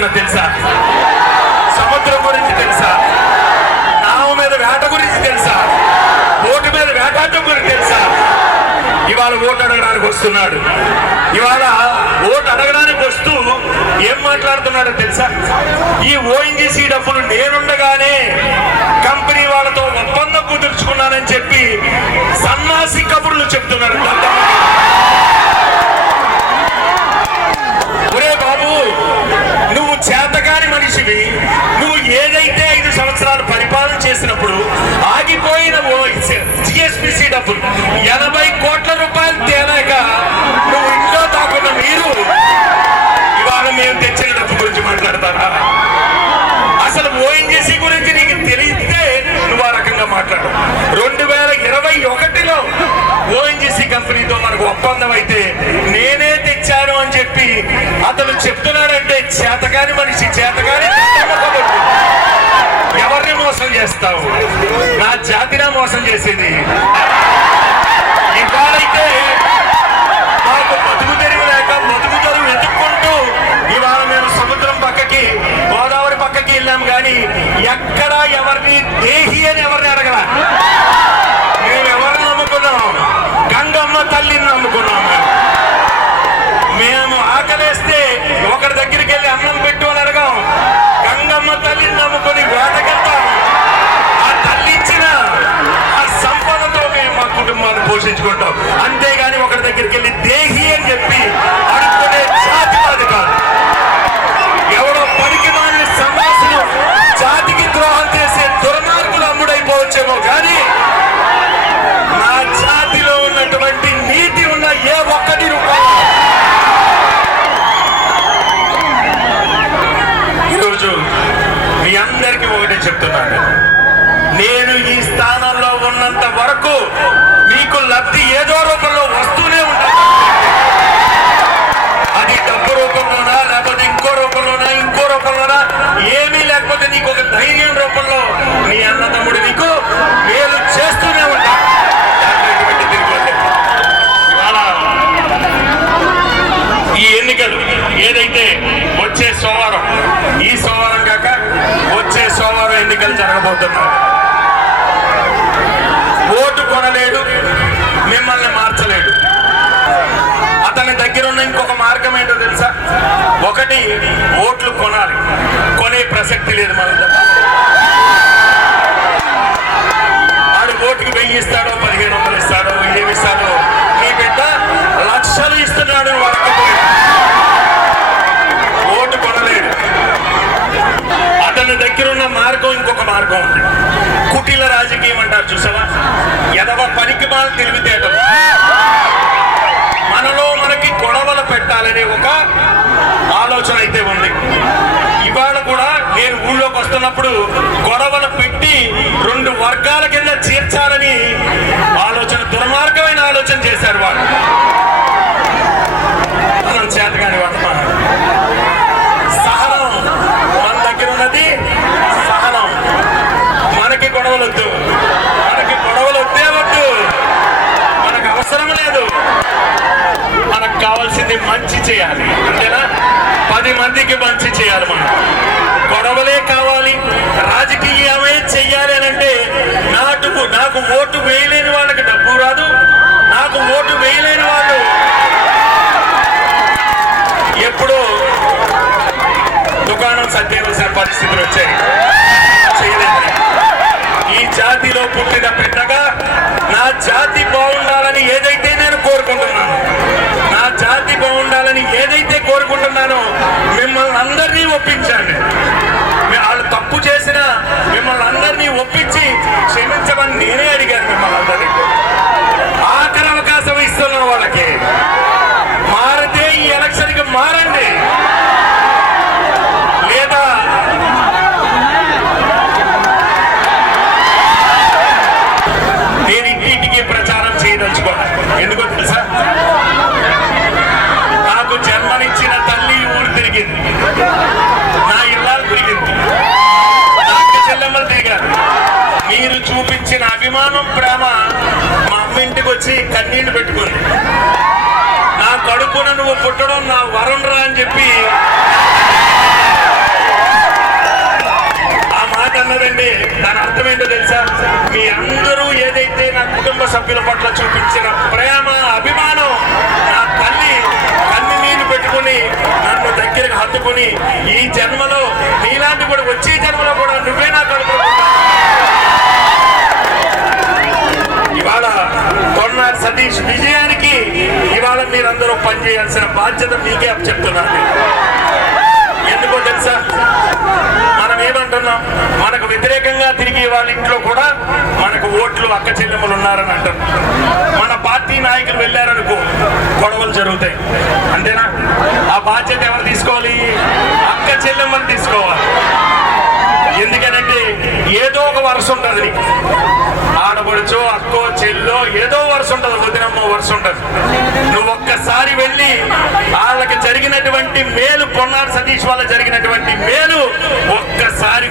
మాట్లాడుతున్నా తెలుసా? సముద్రం గురించి తెలుసా? నావ మీద వేట గురించి తెలుసా? ఓటు మీద వేటాడటం గురించి తెలుసా? ఇవాళ ఓటు అడగడానికి వస్తున్నాడు. ఇవాళ ఓటు అడగడానికి వస్తూ ఏం మాట్లాడుతున్నాడో తెలుసా? ఈ ఓఎన్జీసీ డబ్బులు నేనుండగానే కంపెనీ వాళ్ళతో ఒప్పందం కుదుర్చుకున్నానని చెప్పి సన్నాసి కబుర్లు చెప్తున్నాడు. ఒరే బాబు, నువ్వు చేతకాని మనిషివి. నువ్వు ఏదైతే 5 సంవత్సరాలు పరిపాలన చేసినప్పుడు ఆగిపోయిన జిఎస్పిసి డబ్బులు 80 కోట్ల రూపాయలు తేలాక నువ్వు ఇంట్లో తాకున్న మీరు ఇవాళ మేము తెచ్చిన డబ్బు గురించి మాట్లాడతారా? అసలు ఓఎన్జీసీ గురించి నీకు తెలిస్తే నువ్వు ఆ రకంగా మాట్లాడు. 2021లో ఓఎన్జీసీ కంపెనీతో మనకు ఒప్పందం అయితే నేనే తెచ్చాను అని చెప్పి అతను చెప్తున్నాడంటే చేతకాని మనిషి, చేతకాని ఎవరిని మోసం చేస్తావు? నా జాతినా మోసం చేసేది. ఇవాళైతే మాకు బతుకు తెరువు లేక బతుకు తెరువు వెతుక్కుంటూ ఇవాళ మేము సముద్రం పక్కకి, గోదావరి పక్కకి వెళ్ళాం. కానీ ఎక్కడా ఎవరిని దేహి అని ఎవరిని అడగల. మేము ఎవరిని నమ్ముకున్నాం? గంగమ్మ తల్లిని నమ్ముకున్నాం. మేము ఆకలేస్తే ఒకరి దగ్గరికి వెళ్ళి అన్నం పెట్టు అని అడగాం. గంగమ్మ తల్లిని నమ్ముకొని వేటకెళ్తాం. ఆ తల్లి ఇచ్చిన ఆ సంపదతో మేము మా కుటుంబాన్ని పోషించుకుంటాం. అంతేగాని ఒకరి దగ్గరికి వెళ్ళి దేహి అని చెప్పి అడుక్కునే జాతి కాదు. ఎవరో పనికి మాలిన సమాజం జాతికి ద్రోహం చేసే దుర్మార్గులు అమ్ముడైపోవచ్చేమో కానీ నా జాతిలో ఉన్నటువంటి నీతి ఉన్న ఏ ఒక్కటి రూపాయలు ఈరోజు మీ అందరికీ ఒకటే చెప్తున్నాను. నేను ఈ స్థానంలో ఉన్నంత వరకు మీకు లబ్ధి ఏదో రూపంలో వస్తూనే ఉంటాను. అది డబ్బు రూపంలోనా, లేకపోతే ఇంకో రూపంలోనా, ఇంకో రూపంలోనా, ఏమీ లేకపోతే నీకు ఒక ధైర్యం రూపంలో నీ అన్నదమ్ముడు నీకు మేలు చేస్తూనే ఉంటాను. ఈ ఎన్నికలు ఏదైతే వచ్చే సోమవారం, ఈ సోమవారం కాక వచ్చే సోమవారం ఎన్నికలు జరగబోతున్నాయి. ఓటు కొనలేడు, మిమ్మల్ని మార్చలేడు. అతని దగ్గర ఉన్న ఇంకొక మార్గం ఏంటో తెలుసా? ఒకటి, ఓట్లు కొనాలి. కొనే ప్రసక్తి లేదు మన దగ్గర. ఆడు ఓటుకి 1000 ఇస్తాడో, 1500 ఇస్తాడో, ఏమి ఇస్తాడో, నీ బిడ్డ లక్షలు ఇస్తున్నాడు. ఓటు కొనలేడు. అతని దగ్గర ఉన్న మార్గం ఇంకొక మార్గం ఉంది. కుటిల రాజకీయం అంటారు చూసావా? ఎదవ పనికి మాల తెలివితేటం. మనలో మనకి గొడవలు పెట్టాలనే ఒక ఆలోచన అయితే ఉంది. ఇవాళ కూడా నేను ఊళ్ళోకి వస్తున్నప్పుడు గొడవలు పెట్టి 2 వర్గాల కింద చేర్చాలని ఆలోచన, దుర్మార్గమైన ఆలోచన చేశారు వాళ్ళు. మనం చేతగాని వాటమా? సహనం మన దగ్గర ఉన్నది. సహనం. మనకి గొడవలు వద్దు, మనకి గొడవలు వద్దే వద్దు, మనకు అవసరం లేదు. మనకు కావాల్సింది మంచి చేయాలి, అంతేనా? 10 మందికి మంచి చేయాలి. మనం గొడవలే కావాలి, రాజకీయమే చెయ్యాలి అని అంటే నాకు ఓటు వేయలేని వాళ్ళకి డబ్బు రాదు. నాకు ఓటు వేయలేని వాళ్ళు ఎప్పుడో దుకాణం సర్దేవలసిన పరిస్థితులు వచ్చాయి. చేయలేదు. ఈ జాతిలో పుట్టిన బిడ్డగా నా జాతి బాగుండాలని ఏదైతే నేను కోరుకుంటున్నాను, నా జాతి బాగుండాలని ఏదైతే కోరుకుంటున్నానో మిమ్మల్ని అందరినీ ఒప్పించండి. వాళ్ళు తప్పు చేసినా మిమ్మల్ని అందరినీ ఒప్పించి క్షమించమని నేనే అడిగాను. మిమ్మల్ని అందరినీ ఆఖరి అవకాశం ఇస్తున్న వాళ్ళకి మారితే ఈ ఎలక్షన్కి మారండి, లేదా నేను ఇంటింటికి ప్రచారం చేయదలుచుకోవాలి. ఎందుకో తెలుసా? నాకు జన్మనిచ్చిన తల్లి ఊరు తిరిగింది, నా ఇల్లాలు తిరిగింది, నా అక్క చెల్లెమ్మలు తిరిగారు. మీరు చూపించిన అభిమానం, ప్రేమ మా అమ్మ ఇంటికి వచ్చి కన్నీళ్లు పెట్టుకుంది. నా కడుపున నువ్వు పుట్టడం నా వరం రా అని చెప్పి అన్నదండి దాని అర్థం ఏంటో తెలుసా? మీ అందరూ ఏదైతే నా కుటుంబ సభ్యుల పట్ల చూపించిన ప్రేమ అభిమానం, నా తల్లి కన్ని నీళ్లు పెట్టుకుని నన్ను దగ్గరకు హత్తుకుని ఈ జన్మలో నీలాంటి కూడా వచ్చే జన్మలో కూడా నువ్వే నా కడుపు. ఇవాళ కొన్నాడు సతీష్ విజయానికి ఇవాళ మీరందరూ పనిచేయాల్సిన బాధ్యత మీకే చెప్తున్నాను. ఎందుకో తెలుసా? మనం ఏమంటున్నాం, మనకు వ్యతిరేకంగా తిరిగి వాళ్ళ ఇంట్లో కూడా మనకు ఓట్లు అక్క చెల్లెమ్మలు ఉన్నారని అంటారు. మన పార్టీ నాయకులు వెళ్ళారనుకో గొడవలు జరుగుతాయి, అంతేనా? ఆ బాధ్యత ఎవరు తీసుకోవాలి? అక్క చెల్లెమ్మలు తీసుకోవాలి. ఎందుకనంటే ఏదో ఒక వరుస ఉంటుంది నీకు, ఆడపడుచో అక్కో చెల్లో ఏదో వరుస ఉంటుంది, వదినమ్మో వరుస ఉంటుంది. నువ్వు ఒక్కసారి వెళ్ళి వాళ్ళకి జరిగినటువంటి మేలు, పొన్నాడు సతీష్ వల్ల జరిగినటువంటి మేలు ఒక్కసారి